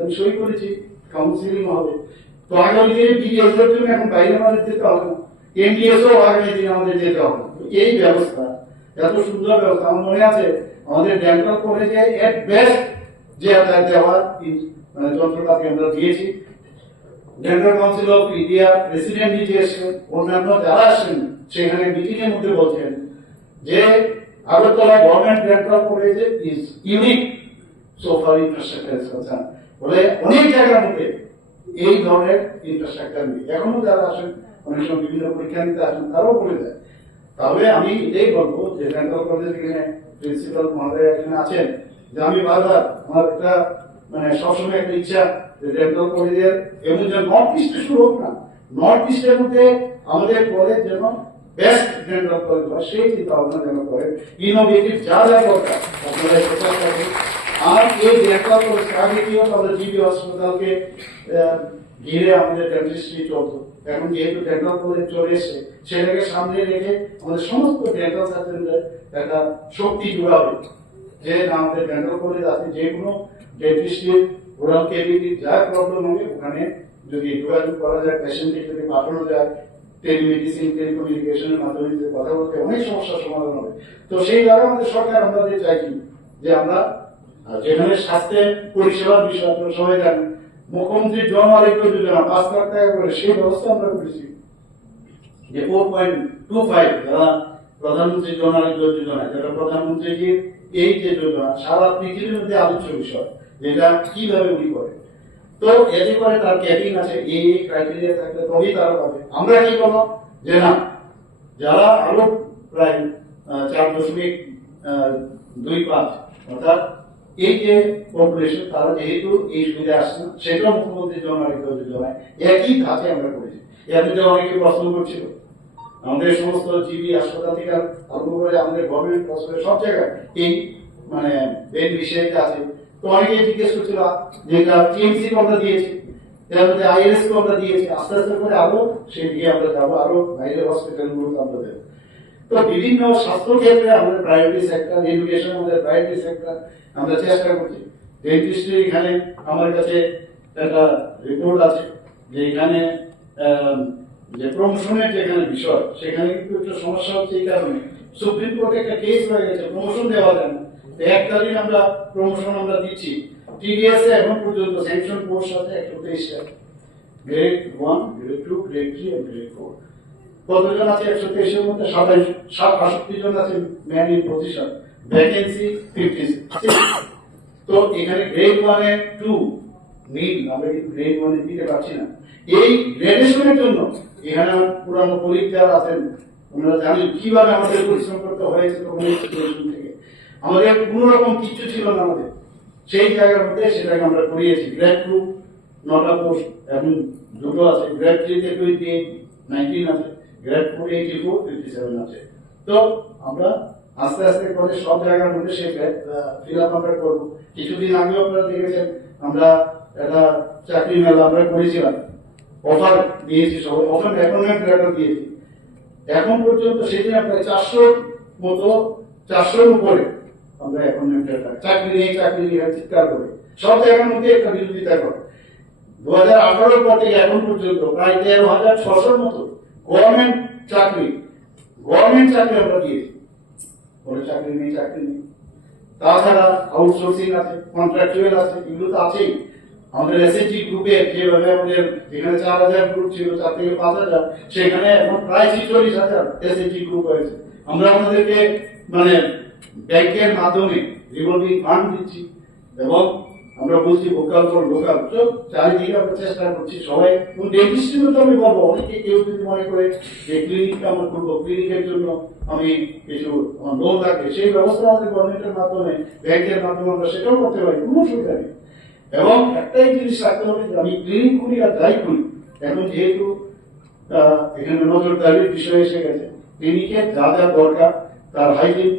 আমি সই করেছি, কাউন্সিলিং হবে। তো আগামী দিনে বিডিএস এর জন্য এখন বাইরে আমাদের যেতে হবে না, এনডিএসও আগামী দিনে আমাদের যেতে হবে না। এই ব্যবস্থা, এত সুন্দর ব্যবস্থা, আমার মনে আছে আমাদের ডেন্টাল কলেজে এট বেস্ট যে দেওয়ার মানে যন্ত্রপাতি আমরা দিয়েছি। Dental council of India president নিজে এসেছেন, অন্যান্য যারা আসেন সেখানে মিটিং এর মধ্যে বলছেন যে আগরতলা গভর্নমেন্ট ডেন্টাল কলেজে is unique so far infrastructure বলে অনেক জায়গার মধ্যে এই ধরনের ইনফ্রাস্ট্রাকচার নেই। এখনো যারা আসেন অনেক সময় বিভিন্ন পরীক্ষা নিতে আসেন তারাও বলে দেয়। তাহলে আমি এটাই বলবো যে ডেন্টাল কলেজের এখানে প্রিন্সিপাল মহোদয় এখানে আছেন, যে আমি বারবার আমার একটা মানে সবসময় একটা ইচ্ছা যে ডেন্টাল কলেজের এবং যে নর্থ ইস্টে শুরু হোক না, নর্থ ইস্টের মধ্যে আমাদের কলেজ যেন বেস্ট ডেন্টাল কলেজ হয় সেই চিন্তা ভাবনা যেন করে, ইনোভেটিভ যা যা দরকার আপনারা চেষ্টা করবেন। আর এই ডেন্টাল কলেজ আগে কি হতো, আমরা জিবি হসপিটালকে ঘিরে আমাদের ডেন্টিস্ট্রি চলতো। এখন যেহেতু ডেন্টাল কলেজ চলে এসছে, সেটাকে সামনে রেখে আমাদের সমস্ত ডেন্টাল সার্জনদের একটা শক্তি জোগাবে যে আমাদের ডেন্টাল কলেজ আছে, যে কোনো ডেন্টিস্ট্রির ওরাল কেভিটি যা প্রবলেম হবে ওখানে যদি যোগাযোগ করা যায়, পেশেন্টকে যদি পাঠানো যায়, টেলিমেডিসিন টেলিকমিউনিকেশনের মাধ্যমে যদি কথা বলতে অনেক সমস্যার সমাধান হবে। তো সেই জায়গায় আমাদের সরকার আমাদের চাইছি যে আমরা যেখানে স্বাস্থ্যের পরিষেবার বিষয় আপনারা সবাই জানেন, মুখ্যমন্ত্রী জন আরোগ্য যোজনা 5 লাখ টাকা করে সেই ব্যবস্থা আমরা করেছি, যে 4.25 যারা প্রধানমন্ত্রী জন আরোগ্য যোজনা, যেটা প্রধানমন্ত্রীজির এই যে যোজনা সারা পৃথিবীর মধ্যে আলোচ্য বিষয়, যেটা কিভাবে উনি করে। তো এতে করে তার ক্যাপিং আছে, এই ক্রাইটেরিয়া থাকলে তবেই তারা পাবে। আমরা কি করলাম যে না, যারা আরো প্রায় 4.25 অর্থাৎ এই যে পপুলেশন তারা যেহেতু এই সুবিধা আসছে না, সেটাও মুখ্যমন্ত্রী জন আরোগ্য যোজনায় একই ধাপে আমরা করেছি। এতে যে অনেকে প্রশ্ন করছিল, আমাদের সমস্ত জিবি হাসপাতাল থেকে আরম্ভ করে আমাদের গভর্নমেন্ট হসপিটাল সব জায়গায় এই মানে বেনিফিশিয়ারিটা আছে। তো অনেকে জিজ্ঞেস করছিল যে টিএমসি কে আমরা দিয়েছি, এর মধ্যে আইএলএস কে আমরা দিয়েছি, আস্তে আস্তে করে আরো সেই দিকে আমরা যাবো, আরো বাইরের হসপিটালগুলো আমরা দেবো। তো বিভিন্ন স্বাস্থ্য ক্ষেত্রে আমাদের প্রায়োরিটি সেক্টর, এডুকেশন আমাদের প্রায়োরিটি সেক্টর, আমরা চেষ্টা করছি। ডেন্টিস্ট্রি এখানে আমার কাছে একটা রিপোর্ট আছে যে এখানে যে প্রমোশনের যেখানে বিষয়, সেখানে কিন্তু একটু সমস্যা হচ্ছে। এই কারণে সুপ্রিম কোর্টে একটা কেস হয়ে গেছে, প্রমোশন দেওয়া যায় না। এককালীন আমরা প্রমোশন আমরা দিচ্ছি। টিডিএস এ এখন পর্যন্ত স্যাংশন কোর্স আছে 123টা, গ্রেড 1, গ্রেড 2, গ্রেড 3 এবং গ্রেড 4। কতজন আছে 123 এর মধ্যে? 68 জন আছে ম্যান ইন পজিশন, ভ্যাকেন্সি 56। তো এখানে গ্রেড 1 এ 2 নীল, আমরা কিন্তু গ্রেড 1 এ দিতে পারছি না। এই গ্রেডেশনের জন্য এখানে পুরানো কলিগ যারা আছেন ওনারা জানেন কিভাবে আমাদের পরিশ্রম করতে হয়েছে। তখন থেকে আমাদের কোন রকম কিছু ছিল না, আমাদের সেই জায়গার মধ্যে সেটাকে আমরা করিয়েছি। গ্রেড 2 9টা পোস্ট এখন 2টো আছে, গ্রেড 3 তে 28, 19 আছে, গ্রেড 4 84, 57 আছে। তো আমরা আস্তে আস্তে করে সব জায়গার মধ্যে সেই ফিল আপ আমরা করবো। কিছুদিন আগে আপনারা দেখেছেন আমরা একটা চাকরি মেলা আমরা করেছিলাম, অফার দিয়েছি, সবাই অফার অ্যাপয়েন্টমেন্ট লেটার দিয়েছি। এখন পর্যন্ত সেদিন প্রায় 400 উপরে আমরা অ্যাপয়েন্টমেন্ট লেটার, চাকরি নেই চিৎকার করে সব জায়গার মধ্যে একটা বিরোধিতা করে। 2018 পর থেকে এখন পর্যন্ত প্রায় 13,600 মতো গভর্নমেন্ট চাকরি আমরা দিয়েছি। বলে চাকরি নেই। তাছাড়া আউটসোর্সিং আছে, কন্ট্রাকচুয়াল আছে, এগুলো তো আছেই। আমাদের এসএইচজি গ্রুপে যেভাবে আমাদের যেখানে 4,000 গ্রুপ ছিল, 4 থেকে 5,000, সেখানে এখন প্রায় 46,000 এসএইচজি গ্রুপ হয়েছে। আমরা আমাদেরকে মানে ব্যাংকের মাধ্যমে রিভলভিং ফান্ড দিচ্ছি এবং আমরা বলছি ভোকাল ফর লোকাল। তো চারিদিকে আমরা চেষ্টা করছি সবাই। ডেন্টিস্ট্রির মধ্যে আমি বলবো, অনেকে কেউ যদি মনে করে যে ক্লিনিকটা আমরা করবো, ক্লিনিকের জন্য আমি কিছু লোন লাগবে, সেই ব্যবস্থা আমাদের গভর্নমেন্টের মাধ্যমে, ব্যাংকের মাধ্যমে আমরা সেটাও করতে পারি, কোনো অসুবিধা নেই। এবং একটাই জিনিস রাখতে হবে যে আমি ক্লিনিক করি আর যাই করি, এখন যেহেতু এখানে নজরদারির বিষয় এসে গেছে, ক্লিনিকের যা যা দরকার তার হাইজিন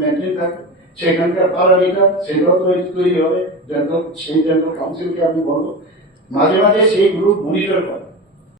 মেনটেন থাকে, সেখানকার প্যারামিটার সেগুলো তৈরি হবে। সেই ডেন্টাল কাউন্সিলকে আমি বলবো মাঝে মাঝে সেই গ্রুপ মনিটর করে